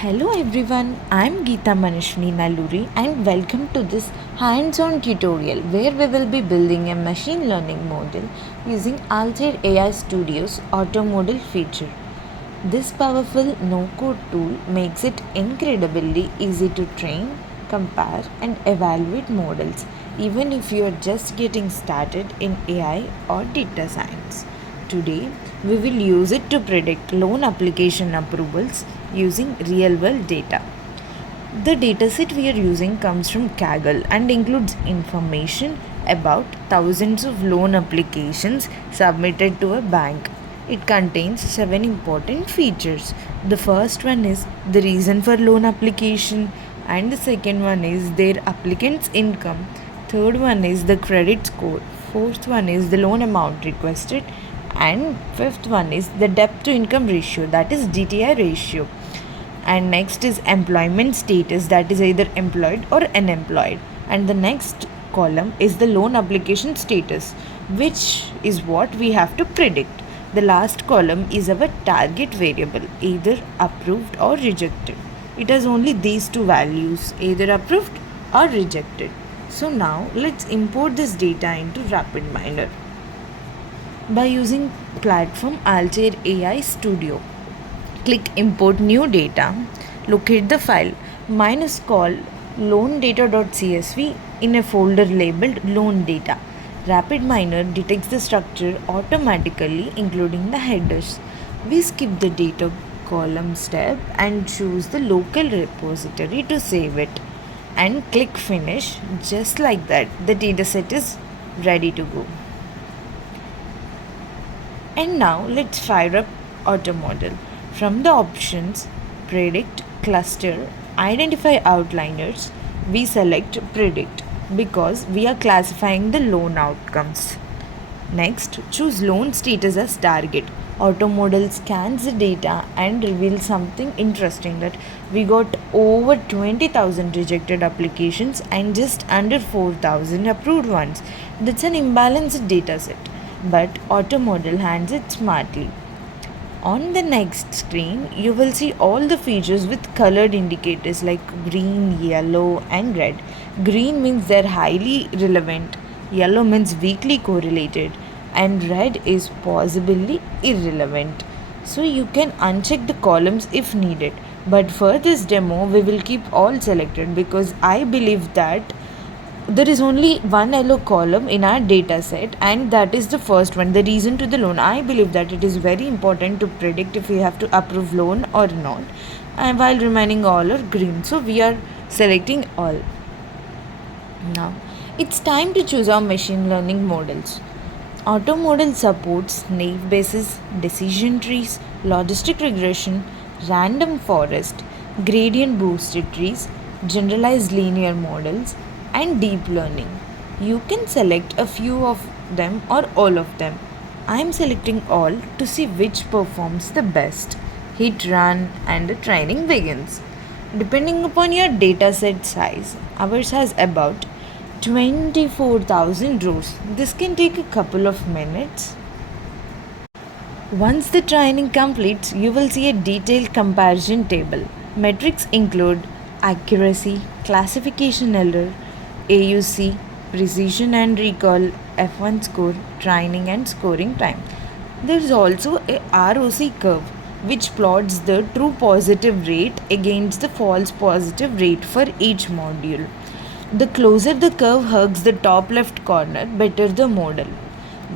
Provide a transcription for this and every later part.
Hello everyone, I'm Geetha Manaswini and welcome to this hands-on tutorial where we will be building a machine learning model using Altair AI Studio's auto model feature. This powerful no-code tool makes it incredibly easy to train, compare and evaluate models even if you are just getting started in AI or data science. Today, we will use it to predict loan application approvals using real-world data. The dataset we are using comes from Kaggle and includes information about thousands of loan applications submitted to a bank. It contains 7 important features. The first one is the reason for loan application, and the second one is their applicant's income. Third one is the credit score. Fourth one is the loan amount requested, and fifth one is the debt to income ratio, that is DTI ratio. And next is employment status, that is either employed or unemployed. And the next column is the loan application status, which is what we have to predict. The last column is our target variable, either approved or rejected. It has only these two values, either approved or rejected. So now let's import this data into RapidMiner by using platform Altair AI Studio. Click import new data, locate the file. Mine is called loandata.csv in a folder labeled loan data. RapidMiner detects the structure automatically, including the headers. We skip the data column step and choose the local repository to save it and click finish. Just like that, the dataset is ready to go. And now let's fire up auto model. From the options predict, cluster, identify outliers, we select predict because we are classifying the loan outcomes. Next, choose loan status as target. Auto model scans the data and reveals something interesting, that we got over 20,000 rejected applications and just under 4,000 approved ones. That's an imbalanced data set, but auto model handles it smartly. On the next screen, you will see all the features with colored indicators like green, yellow, and red. Green means they're highly relevant, yellow means weakly correlated, and red is possibly irrelevant. So you can uncheck the columns if needed. But for this demo, we will keep all selected because I believe that there is only one yellow column in our data set, and that is the first one, the reason to the loan. I believe that it is very important to predict if we have to approve loan or not, and while remaining all are green, so we are selecting all. Now it's time to choose our machine learning models. Auto model supports naive Bayes, decision trees, logistic regression, random forest, gradient boosted trees, generalized linear models, and deep learning. You can select a few of them or all of them. I am selecting all to see which performs the best. Hit run and the training begins. Depending upon your dataset size, ours has about 24,000 rows. This can take a couple of minutes. Once the training completes, you will see a detailed comparison table. Metrics include accuracy, classification error, AUC, precision and recall, F1 score, training and scoring time. There is also a ROC curve which plots the true positive rate against the false positive rate for each module. The closer the curve hugs the top left corner, better the model.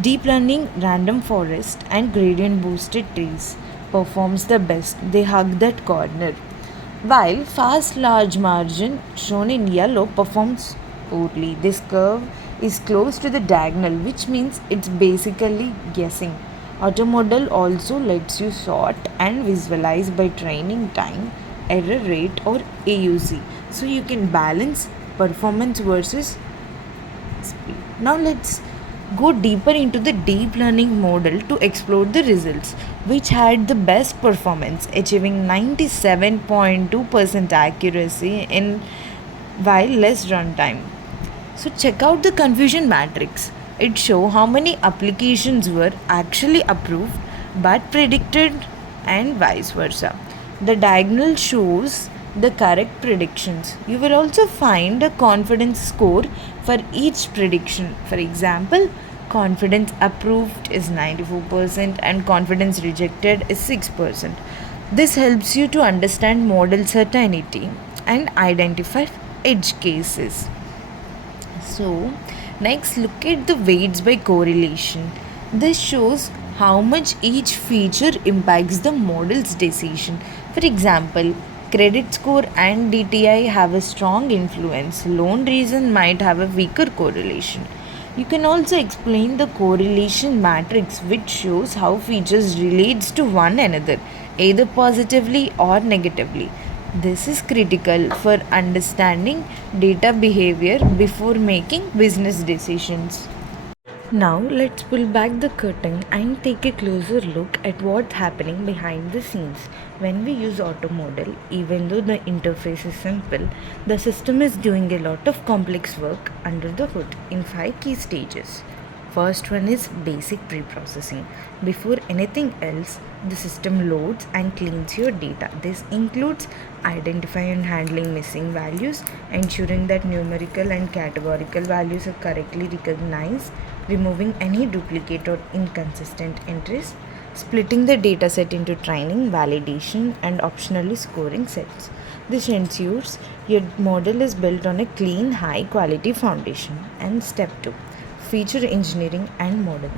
Deep learning, random forest, and gradient boosted trees performs the best. They hug that corner. While fast large margin shown in yellow performs poorly. This curve is close to the diagonal, which means it's basically guessing. Auto model also lets you sort and visualize by training time, error rate, or AUC. So you can balance performance versus speed. Now let's go deeper into the deep learning model to explore the results, which had the best performance, achieving 97.2% accuracy in while less runtime. So check out the confusion matrix. It shows how many applications were actually approved but predicted and vice versa. The diagonal shows the correct predictions. You will also find a confidence score for each prediction. For example, confidence approved is 94% and confidence rejected is 6%. This helps you to understand model certainty and identify edge cases. So, next look at the weights by correlation. This shows how much each feature impacts the model's decision. For example, credit score and DTI have a strong influence. Loan reason might have a weaker correlation. You can also explain the correlation matrix, which shows how features relates to one another, either positively or negatively. This is critical for understanding data behavior before making business decisions. Now let's pull back the curtain and take a closer look at what's happening behind the scenes. When we use auto model, even though the interface is simple, the system is doing a lot of complex work under the hood in 5 key stages. First one is basic preprocessing. Before anything else, the system loads and cleans your data. This includes identifying and handling missing values, ensuring that numerical and categorical values are correctly recognized, removing any duplicate or inconsistent entries, splitting the dataset into training, validation, and optionally scoring sets. This ensures your model is built on a clean, high quality foundation. And step 2, feature engineering and modeling.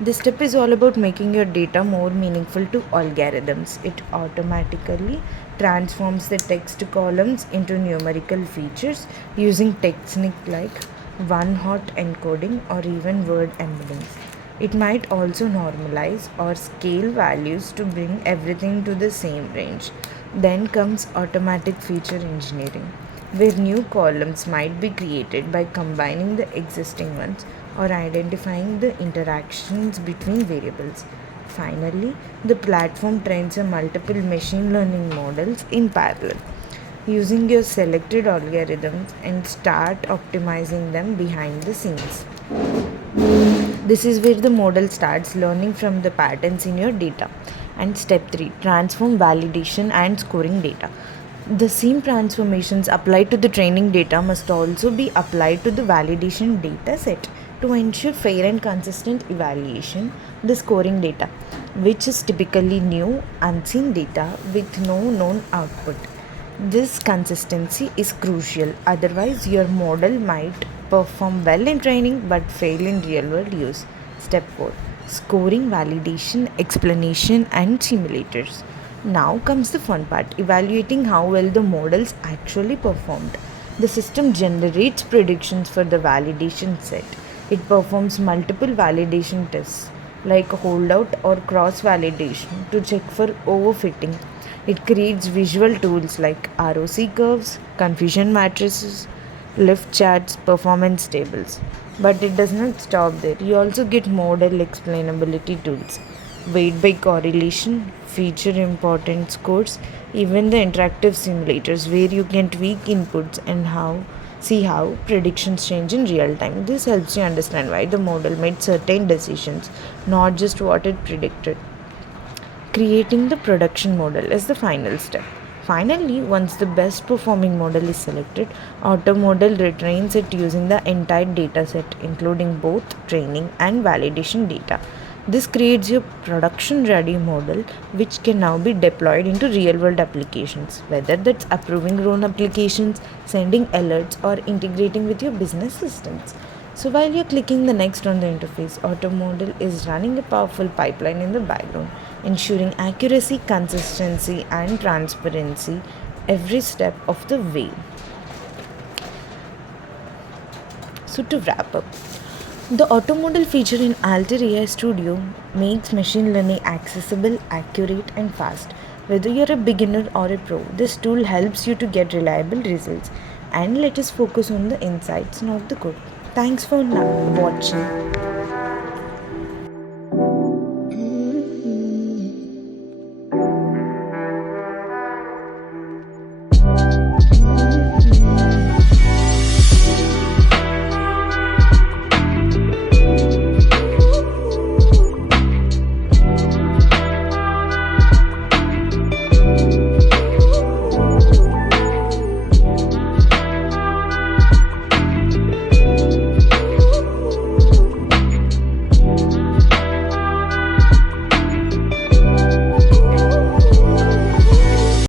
This step is all about making your data more meaningful to algorithms. It automatically transforms the text columns into numerical features using techniques like one hot encoding or even word embeddings. It might also normalize or scale values to bring everything to the same range. Then comes automatic feature engineering, where new columns might be created by combining the existing ones or identifying the interactions between variables. Finally, the platform trains a multiple machine learning models in parallel, using your selected algorithms and start optimizing them behind the scenes. This is where the model starts learning from the patterns in your data. And step 3, transform validation and scoring data. The same transformations applied to the training data must also be applied to the validation data set to ensure fair and consistent evaluation. The scoring data, which is typically new, unseen data with no known output. This consistency is crucial, otherwise, your model might perform well in training but fail in real world use. Step 4, scoring, validation, explanation, and simulators. Now comes the fun part, evaluating how well the models actually performed. The system generates predictions for the validation set. It performs multiple validation tests like holdout or cross validation to check for overfitting. It creates visual tools like ROC curves, confusion matrices, lift charts, performance tables. But it does not stop there. You also get model explainability tools, weight by correlation, feature importance scores, even the interactive simulators where you can tweak inputs and see how predictions change in real time. This helps you understand why the model made certain decisions, not just what it predicted. Creating the production model is the final step. Finally, once the best performing model is selected, auto model retrains it using the entire dataset, including both training and validation data. This creates your production ready model, which can now be deployed into real world applications, whether that's approving loan applications, sending alerts, or integrating with your business systems. So while you're clicking the next on the interface, auto model is running a powerful pipeline in the background, ensuring accuracy, consistency, and transparency every step of the way. So to wrap up, the auto model feature in Altair AI Studio makes machine learning accessible, accurate, and fast. Whether you're a beginner or a pro, this tool helps you to get reliable results. And let us focus on the insights, not the code. Thanks for watching.